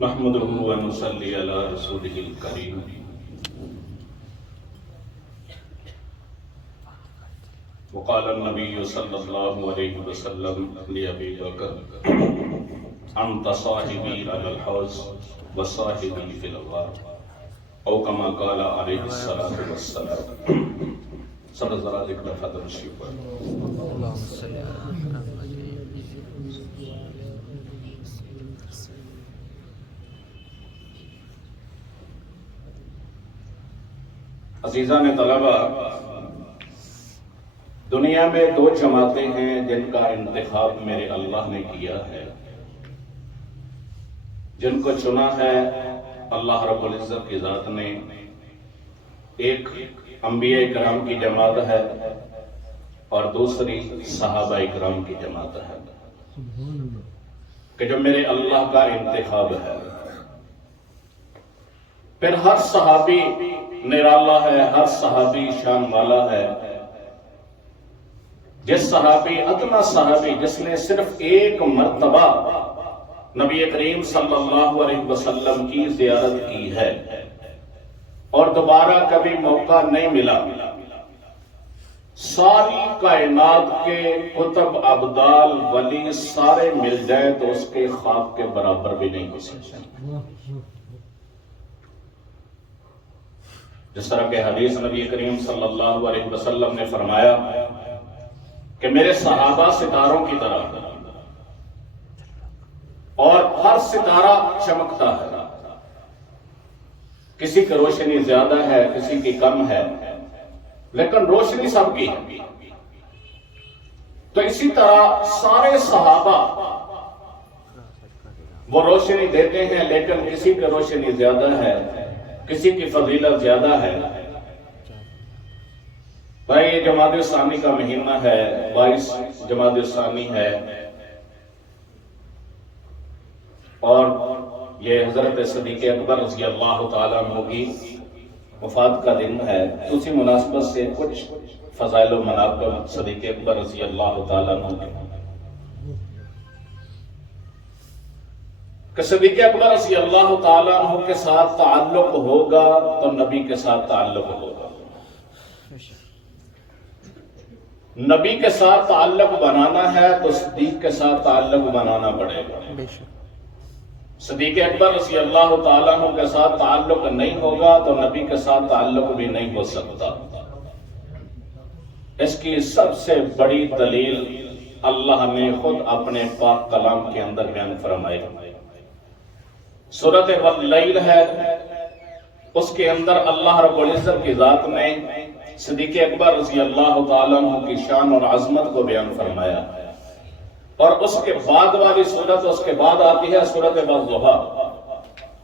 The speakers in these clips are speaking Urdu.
نحمده ونصلي على رسوله الكريم وقال النبي صلى الله عليه وسلم لأبي بكر أنت صاحبي على الحوض وصاحبي في الغار أو كما قال عليه الصلاة والسلام صدق ذرا ذکر فضل الشیف اللهم صل على محمد. عزیزان طلبہ، دنیا میں دو جماعتیں ہیں جن کا انتخاب میرے اللہ نے کیا ہے، جن کو چنا ہے اللہ رب العزت کی ذات نے۔ ایک انبیاء کرام کی جماعت ہے اور دوسری صحابہ کرام کی جماعت ہے کہ جو میرے اللہ کا انتخاب ہے۔ پھر ہر صحابی نرالا ہے، ہر صحابی شان والا ہے۔ جس صحابی، ادنا صحابی جس نے صرف ایک مرتبہ نبی کریم صلی اللہ علیہ وسلم کی زیارت کی ہے اور دوبارہ کبھی موقع نہیں ملا، ساری کائنات کے قطب ابدال ولی سارے مل جائیں تو اس کے خواب کے برابر بھی نہیں ہو سکتے۔ جس طرح کہ حدیث نبی کریم صلی اللہ علیہ وسلم نے فرمایا کہ میرے صحابہ ستاروں کی طرح اور ہر ستارہ چمکتا ہے، کسی کی روشنی زیادہ ہے، کسی کی کم ہے، لیکن روشنی سب کی ہے۔ تو اسی طرح سارے صحابہ وہ روشنی دیتے ہیں، لیکن کسی کی روشنی زیادہ ہے، کسی کی فضیلت زیادہ ہے۔ بھائی یہ جمادی الثانی کا مہینہ ہے، 22 جمادی الثانی ہے، اور یہ حضرت صدیق اکبر رضی اللہ تعالیٰ عنہ کی وفات کا دن ہے۔ تو اسی مناسبت سے کچھ فضائل و مناقب صدیق اکبر رضی اللہ تعالیٰ عنہ کے کہ صدیق اکبر رضی اللہ تعالیٰ عنہ کے ساتھ تعلق ہوگا تو نبی کے ساتھ تعلق ہوگا۔ نبی کے ساتھ تعلق بنانا ہے تو صدیق کے ساتھ تعلق بنانا پڑے گا۔ صدیق اکبر رضی اللہ تعالیٰ عنہ کے ساتھ تعلق نہیں ہوگا تو نبی کے ساتھ تعلق بھی نہیں ہو سکتا۔ اس کی سب سے بڑی دلیل اللہ نے خود اپنے پاک کلام کے اندر بیان فرمائی۔ سورۃ واللیل ہے، اس کے اندر اللہ رب العزت کی ذات نے صدیق اکبر رضی اللہ تعالیٰ عنہ کی شان اور عظمت کو بیان فرمایا، اور اس کے بعد والی سورت، اس کے بعد آتی ہے سورۃ والضحیٰ،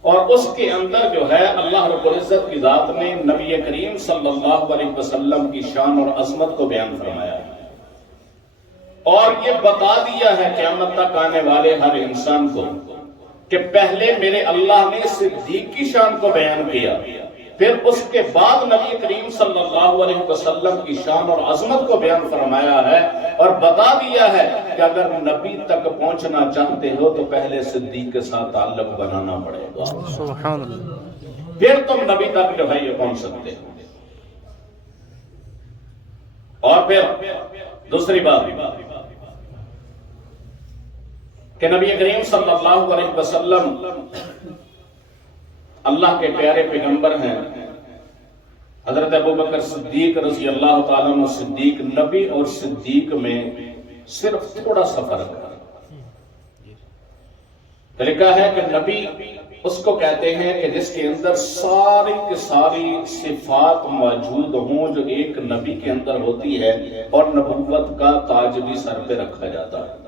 اور اس کے اندر جو ہے اللہ رب العزت کی ذات نے نبی کریم صلی اللہ علیہ وسلم کی شان اور عظمت کو بیان فرمایا، اور یہ بتا دیا ہے قیامت تک آنے والے ہر انسان کو کہ پہلے میرے اللہ نے صدیق کی شان کو بیان کیا، پھر اس کے بعد نبی کریم صلی اللہ علیہ وسلم کی شان اور عظمت کو بیان فرمایا ہے، اور بتا دیا ہے کہ اگر نبی تک پہنچنا چاہتے ہو تو پہلے صدیق کے ساتھ تعلق بنانا پڑے گا، سبحان اللہ، پھر تم نبی تک جو ہے یہ پہنچ سکتے ہو۔ اور پھر دوسری بات کہ نبی کریم صلی اللہ علیہ وسلم اللہ کے پیارے پیغمبر ہیں۔ حضرت ابوبکر صدیق رضی اللہ تعالیٰ عنہ صدیق، نبی اور صدیق میں صرف تھوڑا سا فرق ہے۔ لکھا ہے کہ نبی اس کو کہتے ہیں کہ جس کے اندر ساری کی ساری صفات موجود ہوں جو ایک نبی کے اندر ہوتی ہے، اور نبوت کا تاج بھی سر پہ رکھا جاتا ہے۔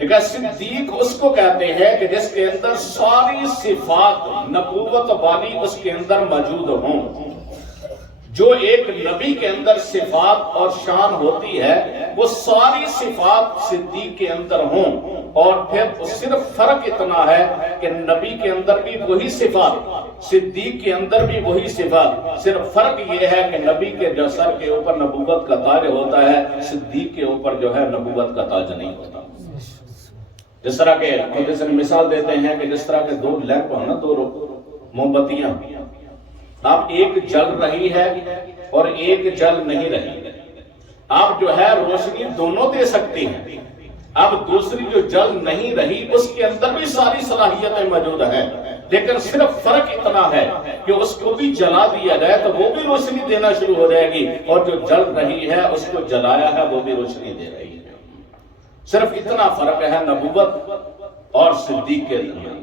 لیکن صدیق اس کو کہتے ہیں کہ جس کے اندر ساری صفات نبوت والی اس کے اندر موجود ہوں، جو ایک نبی کے اندر صفات اور شان ہوتی ہے وہ ساری صفات صدیق کے اندر ہوں، اور پھر صرف فرق اتنا ہے کہ نبی کے اندر بھی وہی صفات، صدیق کے اندر بھی وہی صفات، صرف فرق یہ ہے کہ نبی کے جو سر کے اوپر نبوت کا تاج ہوتا ہے، صدیق کے اوپر جو ہے نبوت کا تاج نہیں ہوتا۔ جس طرح کے جیسے مثال دیتے ہیں کہ جس طرح کے دو لیمپ ہو نا، دو موم بتیاں، اب ایک جل رہی ہے اور ایک جل نہیں رہی، آپ جو ہے روشنی دونوں دے سکتی ہیں، اب دوسری جو جل نہیں رہی اس کے اندر بھی ساری صلاحیتیں موجود ہیں، لیکن صرف فرق اتنا ہے کہ اس کو بھی جلا دیا جائے تو وہ بھی روشنی دینا شروع ہو جائے گی، اور جو جل رہی ہے اس کو جلایا ہے وہ بھی روشنی دے رہی ہے۔ صرف اتنا فرق ہے نبوت اور صدیق کے درمیان۔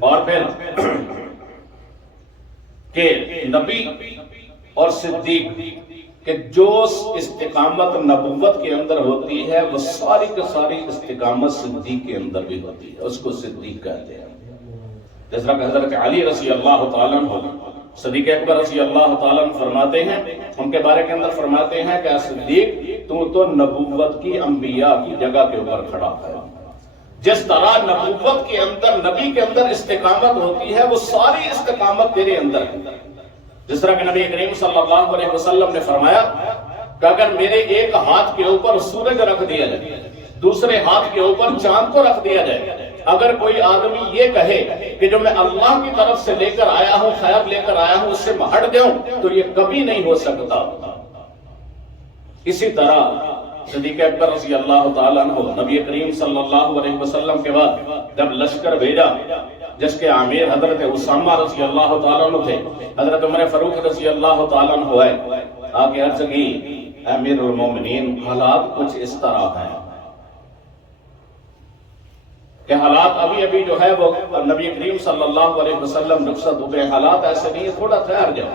اور پھر کہ نبی اور صدیق کہ جو استقامت نبوت کے اندر ہوتی ہے وہ ساری کی ساری استقامت صدیق کے اندر بھی ہوتی ہے، اس کو صدیق کہتے ہیں۔ جس طرح کہ حضرت علی رضی اللہ تعالیٰ عنہ، صدیق اکبر رضی اللہ تعالیٰ عنہ فرماتے ہیں، ان کے بارے کے اندر فرماتے ہیں کہ صدیق تو نبوت کی انبیاء کی جگہ کے اوپر کھڑا ہے۔ جس طرح نبوت کے اندر نبی کے اندر استقامت ہوتی ہے وہ ساری استقامت تیرے اندر ہے۔ جس طرح کہ نبی کریم صلی اللہ علیہ وسلم نے فرمایا کہ اگر میرے ایک ہاتھ کے اوپر سورج رکھ دیا جائے، دوسرے ہاتھ کے اوپر چاند کو رکھ دیا جائے، اگر کوئی آدمی یہ کہے کہ جو میں اللہ کی طرف سے لے کر آیا ہوں، خیر لے کر آیا ہوں، اس سے میں ہٹ جاؤں، تو یہ کبھی نہیں ہو سکتا۔ اسی طرح صدیق اکبر رضی اللہ تعالیٰ عنہ نبی کریم صلی اللہ علیہ وسلم کے بعد جب لشکر بھیجا جس کے عامر حضرت اسامہ رضی اللہ تعالیٰ عنہ تھے، حضرت عمر فاروق رضی اللہ تعالیٰ عنہ آئے، آگے عرض کی امیر المومنین حالات کچھ اس طرح ہیں کہ حالات ابھی جو ہے وہ نبی کریم صلی اللہ علیہ وسلم رخصت ہو گئے، حالات ایسے نہیں، تھوڑا ٹھہر جاؤ۔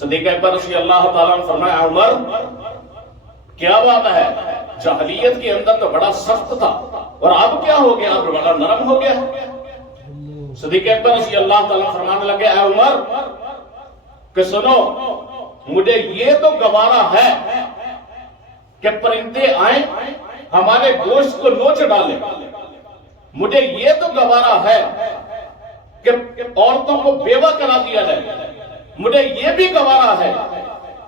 صدیق اکبر رضی اللہ تعالیٰ عنہ فرمایا عمر کیا بات ہے، جاہلیت کے اندر تو بڑا سخت تھا اور اب کیا ہو گیا، اب بڑا نرم ہو گیا۔ صدیق اکبر رضی اللہ تعالیٰ فرمانے لگے اے عمر کہ سنو، مجھے یہ تو گوارا ہے کہ پرندے آئیں ہمارے گوشت کو نوچ ڈالیں، مجھے یہ تو گوارا ہے کہ عورتوں کو بیوہ کرا دیا جائے، مجھے یہ بھی گوارا ہے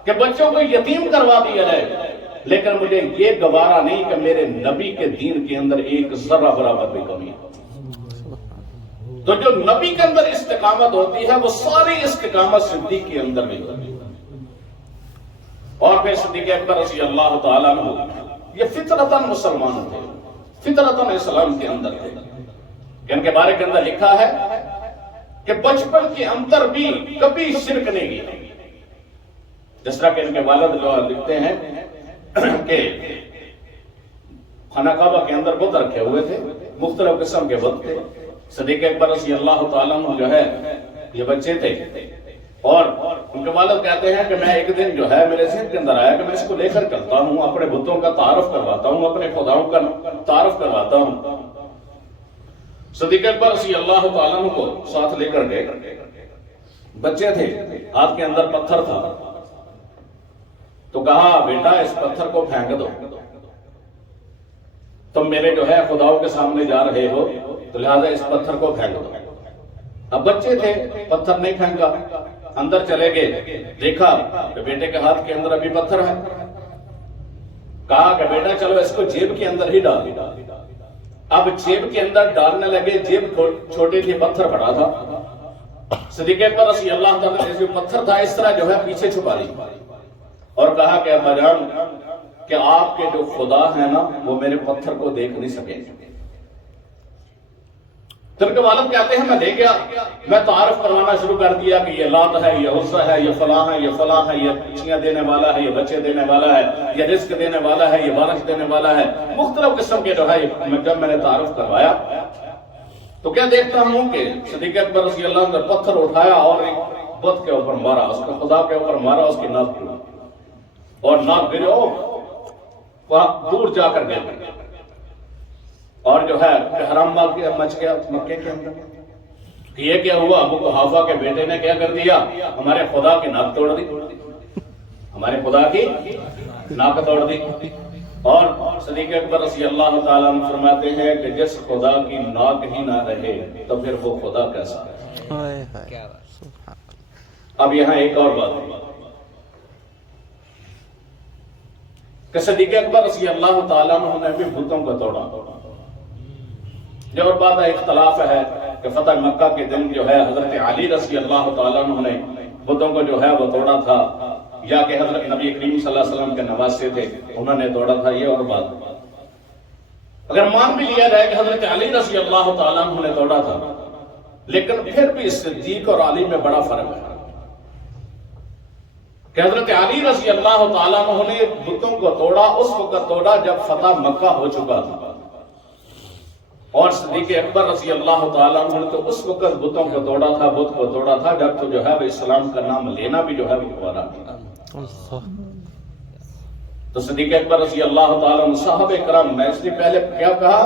کہ بچوں کو یتیم کروا دیا جائے، لیکن مجھے یہ گوارا نہیں کہ میرے نبی کے دین کے اندر ایک ذرہ برابر بھی کمی ہو۔ تو جو نبی کے اندر استقامت ہوتی ہے وہ ساری استقامت صدیق کے اندر بھی ہوتی ہے۔ اور پھر صدیق اکبر رضی اللہ تعالیٰ عنہ یہ فطرتاً مسلمان تھے، فطرتاً اسلام کے اندر تھے، کہ ان کے بارے کے اندر لکھا ہے کہ بچپن کے اندر بھی کبھی شرک نہیں کیا۔ جس طرح کہ ان کے والد لکھتے ہیں کہ خانہ کعبہ کے اندر بت رکھے ہوئے تھے، مختلف قسم کے بت تھے۔ صدیق اکبر رضی اللہ تعالیٰ عنہ جو ہے یہ بچے تھے، اور ان کے والد کہتے ہیں کہ میں ایک دن جو ہے میرے ذہن کے اندر آیا کہ میں اس کو لے کر چلتا ہوں، اپنے بتوں کا تعارف کرواتا ہوں، اپنے خداؤں کا تعارف کرواتا ہوں۔ صدیق اکبر رضی اللہ تعالیٰ عنہ کو ساتھ لے کر گئے، بچے تھے، ہاتھ کے اندر پتھر تھا، تو کہا بیٹا اس پتھر کو پھینک دو، تم میرے جو ہے خداؤں کے سامنے جا رہے ہو تو لہذا اس پتھر کو پھینک دو۔ اب بچے تھے، پتھر نہیں پھینکا، اندر چلے گئے، دیکھا کہ بیٹے کے ہاتھ کے اندر ابھی پتھر ہے، کہا کہ بیٹا چلو اس کو جیب کے اندر ہی ڈال۔ اب جیب کے اندر ڈالنے لگے، جیب چھوٹی تھی، پتھر بڑا تھا۔ صدیق اکبر رضی اللہ تعالیٰ نے جو پتھر تھا اس طرح جو ہے پیچھے چھپا لی، اور کہا کہ ابا جان کہ آپ کے جو خدا ہیں نا وہ میرے پتھر کو دیکھ نہیں سکے۔ تو ان کے والد کہتے ہیں میں لے گیا، میں تعارف کروانا شروع کر دیا کہ یہ لات ہے، یہ عزا ہے، یہ فلاں ہے، یہ فلاں ہے، یہ بچیاں دینے والا ہے، یہ بچے دینے والا ہے، یہ رزق دینے والا ہے، یہ بارش دینے والا ہے، مختلف قسم کے جو ہے جب میں نے تعارف کروایا تو کیا دیکھتا ہوں کہ صدیق اکبر رضی اللہ عنہ نے پتھر اٹھایا اور ایک بت کے اوپر مارا، اس کا خدا کے اوپر مارا، اس کی ناک گری، اور ناک گرے وہاں دور جا کر گئے، اور جو ہے حرام مچ گیا مکے کے اندر۔ یہ کیا ہوا، ابو قحافہ کے بیٹے نے کیا کر دیا، ہمارے خدا کی ناک توڑ دی، ہمارے خدا کی ناک توڑ دی۔ اور صدیق اکبر رضی اللہ تعالیٰ عنہ فرماتے ہیں کہ جس خدا کی ناک ہی نہ رہے تو پھر وہ خدا کیسا ہے۔ اب یہاں ایک اور بات ہے کہ صدیق اکبر رضی اللہ تعالیٰ عنہ نے بھی بتوں کو توڑا. یہ اور بات ہے، اختلاف ہے کہ فتح مکہ کے دن جو ہے حضرت علی رضی اللہ تعالیٰ عنہ نے بتوں کو جو ہے وہ توڑا تھا، یا کہ حضرت نبی کریم صلی اللہ علیہ وسلم کے نواسے تھے انہوں نے توڑا تھا. یہ اور بات. اگر مان بھی لیا جائے کہ حضرت علی رضی اللہ تعالیٰ عنہ نے توڑا تھا، لیکن پھر بھی صدیق اور علی میں بڑا فرق ہے کہ حضرت علی رضی اللہ تعالیٰ عنہ نے بتوں کو توڑا اس وقت توڑا جب فتح مکہ ہو چکا تھا، اور صدیق اکبر رضی اللہ تعالیٰ عنہ نے تو اس وقت بتوں کو توڑا تھا، بت کو توڑا تھا جب تو جو ہے وہ اسلام کا نام لینا بھی جو ہے وہ گوارا تھا. تو صدیق اکبر رضی اللہ تعالیٰ عنہ صحابہ اکرام، میں اس لیے پہلے کیا کہا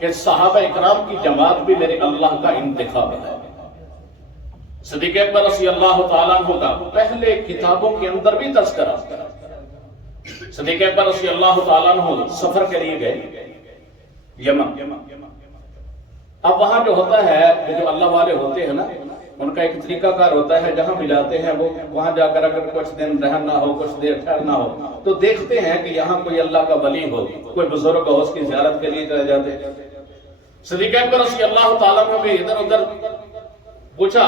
کہ صحابہ اکرام کی جماعت بھی میرے اللہ کا انتخاب ہے. صدیق اکبر رضی اللہ تعالیٰ عنہ کا پہلے کتابوں کے اندر بھی تذکرہ. صدیق اکبر رضی اللہ تعالیٰ عنہ سفر کے لیے گئے یمن. اب وہاں جو ہوتا ہے جو اللہ والے ہوتے ہیں نا، ان کا ایک طریقہ کار ہوتا ہے، جہاں بھی جاتے ہیں وہ وہاں جا کر اگر کچھ دن رہنا ہو، کچھ دیر ٹھہرنا ہو تو دیکھتے ہیں کہ یہاں کوئی اللہ کا ولی ہو، کوئی بزرگ ہو، اس کی زیارت کے لیے چلے جاتے. صدیق اکبر رضی اللہ تعالیٰ نے بھی ادھر ادھر پوچھا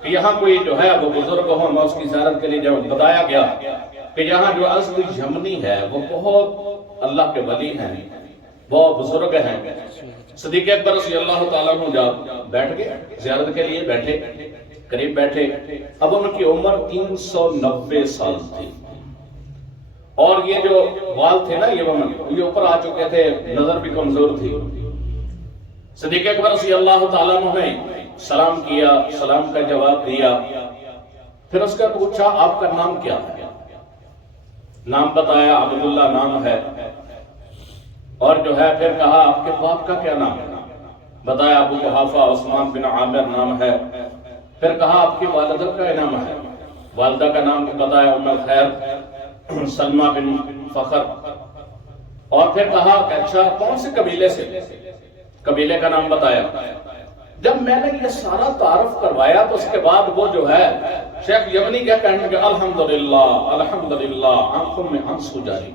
کہ یہاں کوئی جو ہے وہ بزرگ ہو، میں اس کی زیارت کے لیے جاؤں. بتایا گیا کہ یہاں جو ازد یمنی ہے وہ بہت اللہ کے ولی ہیں، بہت بزرگ ہیں. صدیق اکبر رضی اللہ تعالیٰ عنہ جا بیٹھ گئے، زیارت کے لیے بیٹھے، قریب بیٹھے. اب ان کی عمر 390 سال تھی، اور یہ جو وال تھے نا یہ اوپر آ چکے تھے، نظر بھی کمزور تھی. صدیق اکبر رضی اللہ تعالیٰ عنہ نے سلام کیا، سلام کا جواب دیا. پھر اس کا پوچھا آپ کا نام کیا ہے؟ نام بتایا، عبداللہ نام ہے. اور جو ہے پھر کہا آپ کے باپ کا کیا نام ہے؟ بتایا ابو قحافہ عثمان بن عامر نام ہے. پھر کہا آپ کی والدہ کا نام ہے؟ والدہ کا نام بتایا ام الخیر سلمہ بن فخر. اور پھر کہا کہ اچھا کون سے قبیلے سے؟ قبیلے کا نام بتایا. جب میں نے یہ سارا تعارف کروایا تو اس کے بعد وہ جو ہے شیخ یمنی کیا کہنے کہ الحمدللہ الحمدللہ، آنکھوں میں آنسو جاری.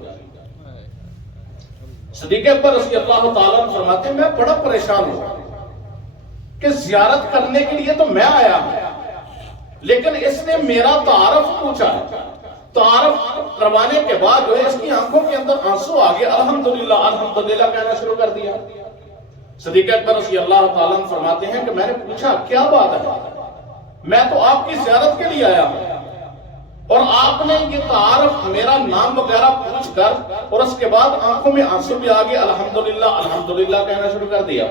صدیق اکبر رضی اللہ تعالیٰ عنہ فرماتے ہیں میں بڑا پریشان ہوں کہ زیارت کرنے کے لیے تو میں آیا ہوں، لیکن اس نے میرا تعارف پوچھا ہے. تعارف کروانے کے بعد جو ہے اس کی آنکھوں کے اندر آنسو آ گیا، الحمدللہ الحمدللہ کہنا شروع کر دیا. صدیق اکبر رضی اللہ تعالیٰ عنہ فرماتے ہیں کہ میں نے پوچھا کیا بات ہے؟ میں تو آپ کی زیارت کے لیے آیا ہوں، اور آپ نے یہ تعارف میرا نام وغیرہ پوچھ کر اور اس کے بعد آنکھوں میں آنسو بھی آگے الحمدللہ الحمدللہ کہنا شروع کر دیا.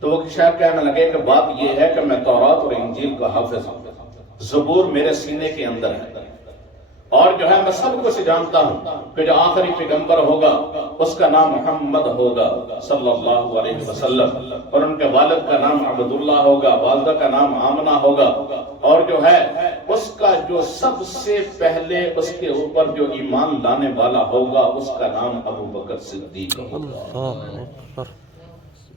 تو وہ شاید کہنے لگے کہ بات یہ ہے کہ میں تورات اور انجیل کا حافظ ہوں، زبور میرے سینے کے اندر ہے، اور جو ہے میں سب کچھ جانتا ہوں کہ جو آخری پیغمبر ہوگا اس کا نام محمد ہوگا صلی اللہ علیہ وسلم، اور ان کے والد کا نام عبداللہ ہوگا، والدہ کا نام آمنہ ہوگا، اور جو ہے اس کا جو سب سے پہلے اس کے اوپر جو ایمان لانے والا ہوگا اس کا نام ابو بکر صدیق ہوگا.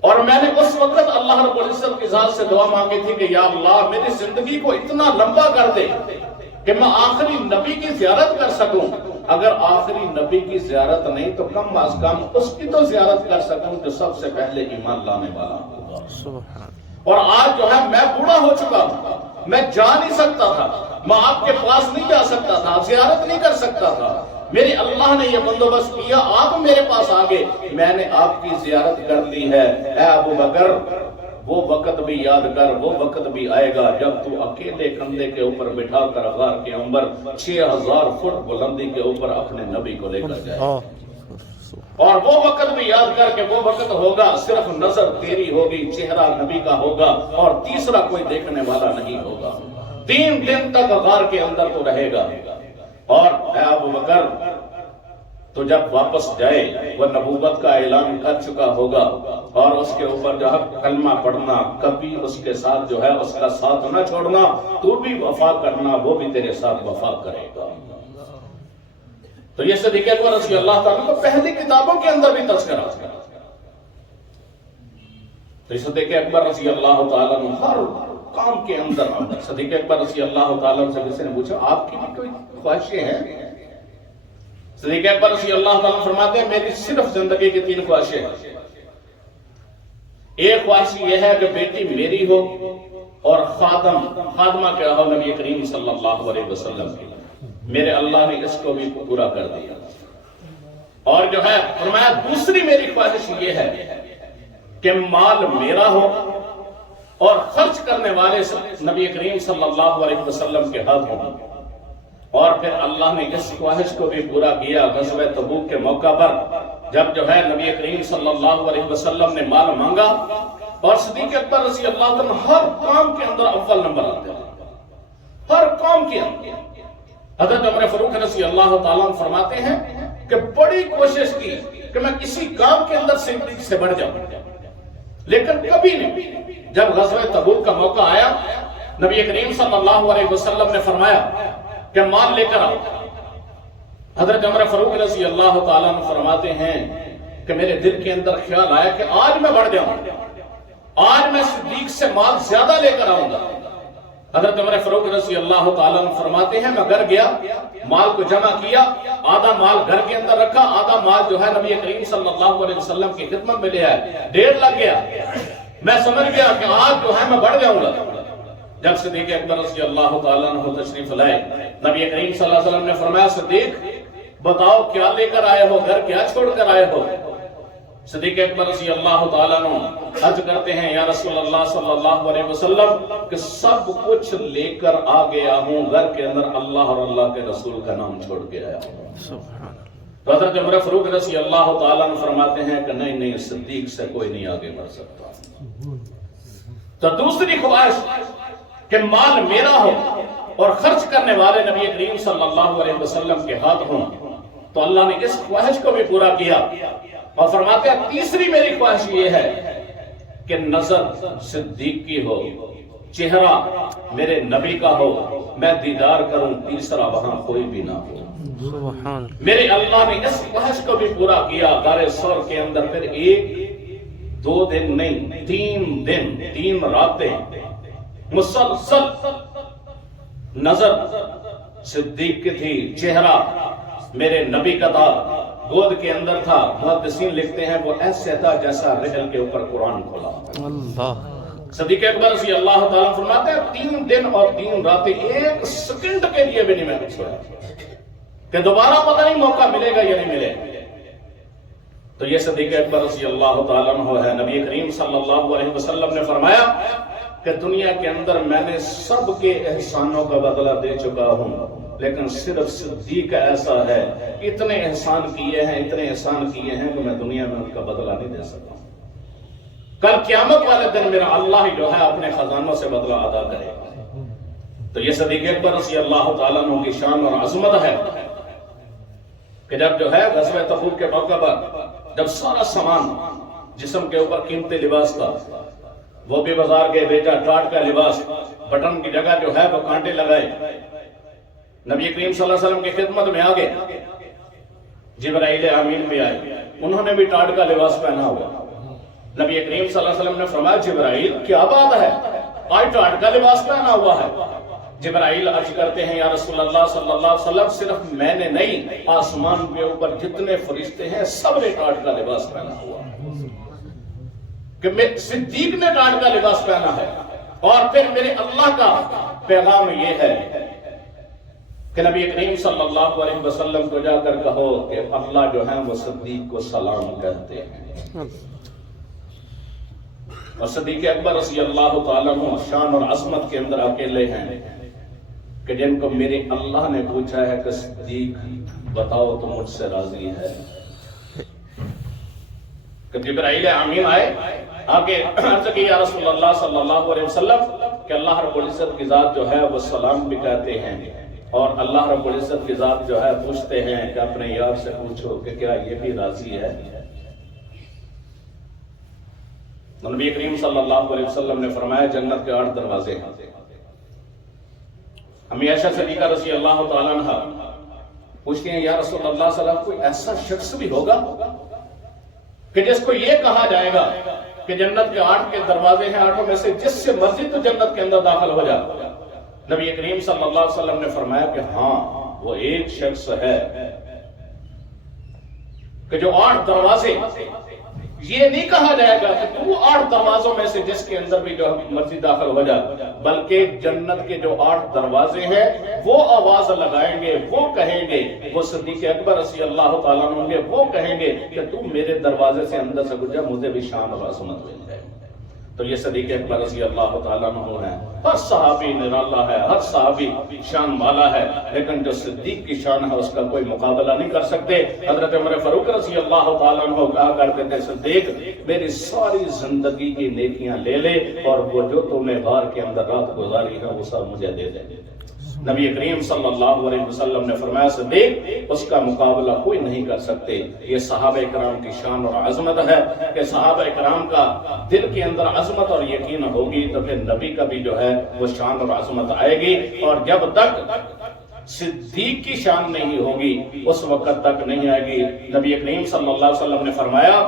اور میں نے اس وقت اللہ رب العزت کی ذات سے دعا مانگی تھی کہ یا اللہ میری زندگی کو اتنا لمبا کر دے کہ میں آخری نبی کی زیارت کر سکوں. اگر آخری نبی کی زیارت نہیں تو کم از کم اس کی تو زیارت کر سکوں جو سب سے پہلے ایمان لانے والا ہوگا. اور آج جو ہے میں بوڑھا ہو چکا ہوں، میں جا نہیں سکتا تھا، میں آپ کے پاس نہیں جا سکتا تھا، زیارت نہیں کر سکتا تھا. میرے اللہ نے یہ بندوبست کیا، آپ میرے پاس آگے، میں نے آپ کی زیارت کر لی ہے. اے ابو بکر وہ وقت بھی یاد کر، وہ وقت بھی آئے گا جب تو اکیلے کندھے کے اوپر بٹھا کر غار کے انبر 6000 فٹ بلندی کے اوپر اپنے نبی کو لے کر جائے. اور وہ وقت بھی یاد کر کہ وہ وقت ہوگا صرف نظر تیری ہوگی، چہرہ نبی کا ہوگا، اور تیسرا کوئی دیکھنے والا نہیں ہوگا. 3 دن تک غار کے اندر تو رہے گا. اور اے ابو بکر تو جب واپس جائے وہ نبوت کا اعلان کر چکا ہوگا، اور اس کے اوپر جو ہے کلمہ پڑھنا، کبھی اس کے ساتھ جو ہے اس کا ساتھ نہ چھوڑنا، تو بھی وفا کرنا، وہ بھی تیرے ساتھ وفا کرے گا. تو یہ صدیق اکبر رضی اللہ تعالیٰ کو پہلی کتابوں کے اندر بھی تذکرہ ہے. تو صدیق اکبر رضی اللہ تعالیٰ نے ہر کام کے اندر صدیق اکبر رضی اللہ تعالیٰ سے کسی نے پوچھا آپ کی بھی کوئی خواہشیں ہیں؟ صدیق اکبر رضی اللہ تعالیٰ فرماتے ہیں میری صرف زندگی کی 3 خواہشیں ہیں۔ ایک خواہش یہ ہے کہ بیٹی میری ہو اور خادمہ کیا ہو نبی کریم صلی اللہ علیہ وسلم کی۔ میرے اللہ نے اس کو بھی پورا کر دیا۔ اور جو ہے فرمایا دوسری میری خواہش یہ ہے کہ مال میرا ہو اور خرچ کرنے والے نبی کریم صلی اللہ علیہ وسلم کے ہاتھ ہوں۔ اور پھر اللہ نے اس خواہش کو بھی پورا کیا۔ غزوہ تبوک کے موقع پر جب جو ہے نبی کریم صلی اللہ علیہ وسلم نے مال مانگا اور صدیق اکبر رضی اللہ عنہ ہر کام کے اندر اول نمبر آتے ہیں، ہر کام کے اندر۔ حضرت عمر فاروق رضی اللہ تعالیٰ عنہ فرماتے ہیں کہ بڑی کوشش کی کہ میں کسی کام کے اندر صدیق سے بڑھ جاؤں، لیکن کبھی نہیں۔ جب غزوہ تبوک کا موقع آیا نبی کریم صلی اللہ علیہ وسلم نے فرمایا کہ مال لے کر آؤ۔ حضرت عمر فاروق رضی اللہ تعالیٰ عنہ فرماتے ہیں کہ میرے دل کے اندر خیال آیا کہ آج میں بڑھ جاؤں، آج میں صدیق سے مال زیادہ لے کر آؤں گا۔ حضرت عمر فاروق رضی اللہ تعالیٰ عنہ فرماتے ہیں میں گھر گیا، مال کو جمع کیا، آدھا مال گھر کے اندر رکھا، آدھا مال جو ہے نبی کریم صلی اللہ علیہ وسلم کی خدمت میں لے آیا۔ 1.5 لگ گیا۔ میں سمجھ گیا کہ آج جو ہے میں بڑھ جاؤں گا۔ جب صدیق اکبر رضی اللہ تعالیٰ عنہ تشریف لائے، نبی کریم صلی اللہ علیہ وسلم نے فرمایا صدیق بتاؤ کیا لے کر آئے ہو، گھر کیا چھوڑ کر آئے ہو؟ صدیق اکبر رضی اللہ تعالیٰ عنہ عرض کرتے ہیں یا رسول اللہ صلی اللہ علیہ وسلم کہ سب کچھ لے کر آ گیا ہوں، گھر کے اندر اللہ اور اللہ کے رسول کا نام چھوڑ کے آیا ہوں۔ تو حضرت عمر فاروق رضی اللہ تعالیٰ عنہ فرماتے ہیں کہ نہیں صدیق سے کوئی نہیں آگے بڑھ سکتا۔ تو دوسری خواہش کہ مال میرا ہو اور خرچ کرنے والے نبی کریم صلی اللہ علیہ وسلم کے ہاتھ ہوں، تو اللہ نے اس خواہش کو بھی پورا کیا۔ اور فرماتے ہیں تیسری میری خواہش یہ ہے کہ نظر صدیق کی ہو، چہرہ میرے نبی کا ہو، میں دیدار کروں، تیسرا وہاں کوئی بھی نہ ہو۔ سبحان میرے اللہ نے اس خواہش کو بھی پورا کیا۔ غار ثور کے اندر پھر 1-2 دن نہیں، 3 دن 3 راتیں مسلسل نظر صدیق کی تھی، چہرہ میرے نبی کا تھا، گود کے اندر تھا۔ محدثین لکھتے ہیں وہ ایسے تھا جیسا رحل کے اوپر قرآن کھلا۔ اللہ صدیق اکبر رضی اللہ تعالیٰ فرماتے ہیں 3 دن اور 3 راتیں 1 سیکنڈ کے لیے بھی نہیں میں چھوڑا کہ دوبارہ پتہ نہیں موقع ملے گا یا نہیں ملے۔ تو یہ صدیق اکبر رضی اللہ تعالیٰ عنہ ہے۔ نبی کریم صلی اللہ علیہ وسلم نے فرمایا کہ دنیا کے اندر میں نے سب کے احسانوں کا بدلہ دے چکا ہوں، لیکن صرف صدیق ایسا ہے اتنے احسان کیے ہیں، اتنے احسان کیے ہیں کہ میں دنیا میں ان کا بدلہ نہیں دے سکتا۔ کل قیامت والے دن میرا اللہ جو ہے اپنے خزانوں سے بدلہ ادا کرے گا۔ تو یہ صدیق اکبر رضی اللہ تعالیٰ عنہ کی شان اور عظمت ہے کہ جب جو ہے غزوہ تبوک کے موقع پر جب سارا سامان جسم کے اوپر قیمتی لباس تھا وہ بھی بازار کے بیچا، ٹاٹ کا لباس، بٹن کی جگہ جو ہے وہ کانٹے لگائے، نبی کریم صلی اللہ علیہ وسلم کی خدمت میں آگے جبرائیل امین بھی آئے، انہوں نے بھی ٹاٹ کا لباس پہنا ہوا۔ نبی کریم صلی اللہ علیہ وسلم نے فرمایا جبرائیل کیا بات ہے، آج ٹاٹ کا لباس پہنا ہوا ہے؟ جبرائیل عرض کرتے ہیں یا رسول اللہ صلی اللہ علیہ وسلم صرف میں نے نہیں، آسمان کے اوپر جتنے فرشتے ہیں سب نے ٹاٹ کا لباس پہنا ہوا کہ صدیق نے ٹاٹ کا لباس پہنا ہے۔ اور پھر میرے اللہ کا پیغام یہ ہے کہ نبی کریم صلی اللہ علیہ وسلم کو جا کر کہو کہ اللہ جو ہے وہ صدیق کو سلام کہتے ہیں۔ اور صدیق اکبر رضی اللہ تعالیٰ عنہ شان اور عظمت کے اندر اکیلے ہیں کہ جن کو میرے اللہ نے پوچھا ہے کہ صدیق بتاؤ تو مجھ سے راضی ہے؟ کہ جبرائیل امین آئے، آگے عرض کی یا رسول اللہ صلی اللہ علیہ وسلم کہ اللہ رب العزت کی ذات جو ہے وہ سلام بھی کہتے ہیں، اور اللہ رب العزت کی ذات جو ہے پوچھتے ہیں کہ اپنے یار سے پوچھو کہ کیا یہ بھی راضی ہے؟ نبی کریم صلی اللہ علیہ وسلم نے فرمایا جنت کے 8 دروازے ہیں۔ امی عائشہ صدیقہ رضی اللہ تعالیٰ عنہ پوچھتے ہیں یا رسول اللہ صلی اللہ علیہ وسلم کوئی ایسا شخص بھی ہوگا کہ جس کو یہ کہا جائے گا کہ جنت کے 8 کے دروازے ہیں، 8 میں سے جس سے مرضی تو جنت کے اندر داخل ہو جا؟ نبی کریم صلی اللہ علیہ وسلم نے فرمایا کہ ہاں وہ ایک شخص ہے کہ جو 8 دروازے، یہ نہیں کہا جائے گا کہ تو 8 دروازوں میں سے جس کے اندر بھی جو مرضی داخل ہو جا، بلکہ جنت کے جو 8 دروازے ہیں وہ آواز لگائیں گے، وہ کہیں گے، وہ صدیق اکبر رضی اللہ تعالیٰ عنہ ہوں گے، وہ کہیں گے کہ تو میرے دروازے سے اندر سے گزر، مجھے بھی شان اور عظمت مل جائے۔ تو یہ صدیق اکبر رضی اللہ تعالیٰ عنہ ہے۔ ہر صحابی نرالا ہے، ہر صحابی شان والا ہے، لیکن جو صدیق کی شان ہے اس کا کوئی مقابلہ نہیں کر سکتے۔ حضرت عمر فاروق رضی اللہ تعالیٰ عنہ کہا کرتے تھے، صدیق میری ساری زندگی کی نیکیاں لے لے اور وہ جو تو نے غار کے اندر رات گزاری ہے وہ سب مجھے دے دے۔ نبی کریم صلی اللہ علیہ وسلم نے فرمایا، صدیق اس کا مقابلہ کوئی نہیں کر سکتے۔ یہ صحابہ کرام کی شان اور عظمت ہے کہ صحابہ کرام کا دل کے اندر عظمت اور یقین ہوگی تو پھر نبی کا بھی جو ہے وہ شان اور عظمت آئے گی، اور جب تک صدیق کی شان نہیں ہوگی اس وقت تک نہیں آئے گی۔ نبی کریم صلی اللہ علیہ وسلم نے فرمایا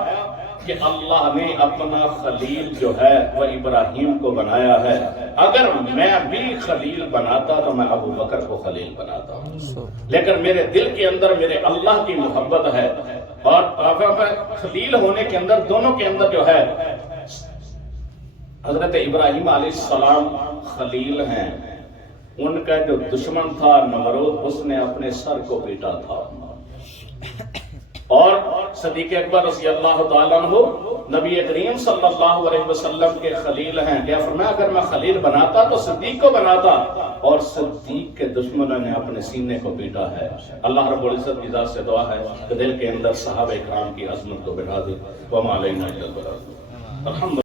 کہ اللہ نے اپنا خلیل جو ہے وہ ابراہیم کو بنایا ہے، اگر میں بھی خلیل بناتا تو میں ابو بکر کو خلیل بناتا ہوں، لیکن میرے دل کے اندر میرے اللہ کی محبت ہے، اور خلیل ہونے کے اندر دونوں کے اندر جو ہے حضرت ابراہیم علیہ السلام خلیل ہیں، ان کا جو دشمن تھا نمرود اس نے اپنے سر کو پیٹا تھا، اور صدیق اکبر رضی اللہ تعالیٰ عنہ نبی کریم صلی اللہ علیہ وسلم کے خلیل ہیں۔ کیا فرمایا اگر میں خلیل بناتا تو صدیق کو بناتا، اور صدیق کے دشمنوں نے اپنے سینے کو پیٹا ہے۔ اللہ رب العزت کی ذات سے دعا ہے کہ دل کے اندر صحابہ کرام کی عظمت کو بٹھا دے۔ وما علینا الا البلاغ۔ الحمد